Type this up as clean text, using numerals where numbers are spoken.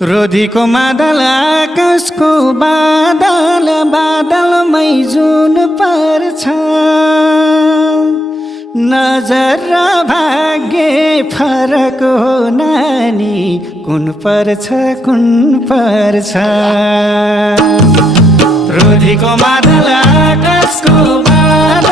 रोधीको मादल आकाशको बादल बादलमै जुन पर्छ नजर र भाग्य फरक हो नानी कुन पर्छ रोधीको मादल आकाशको बादल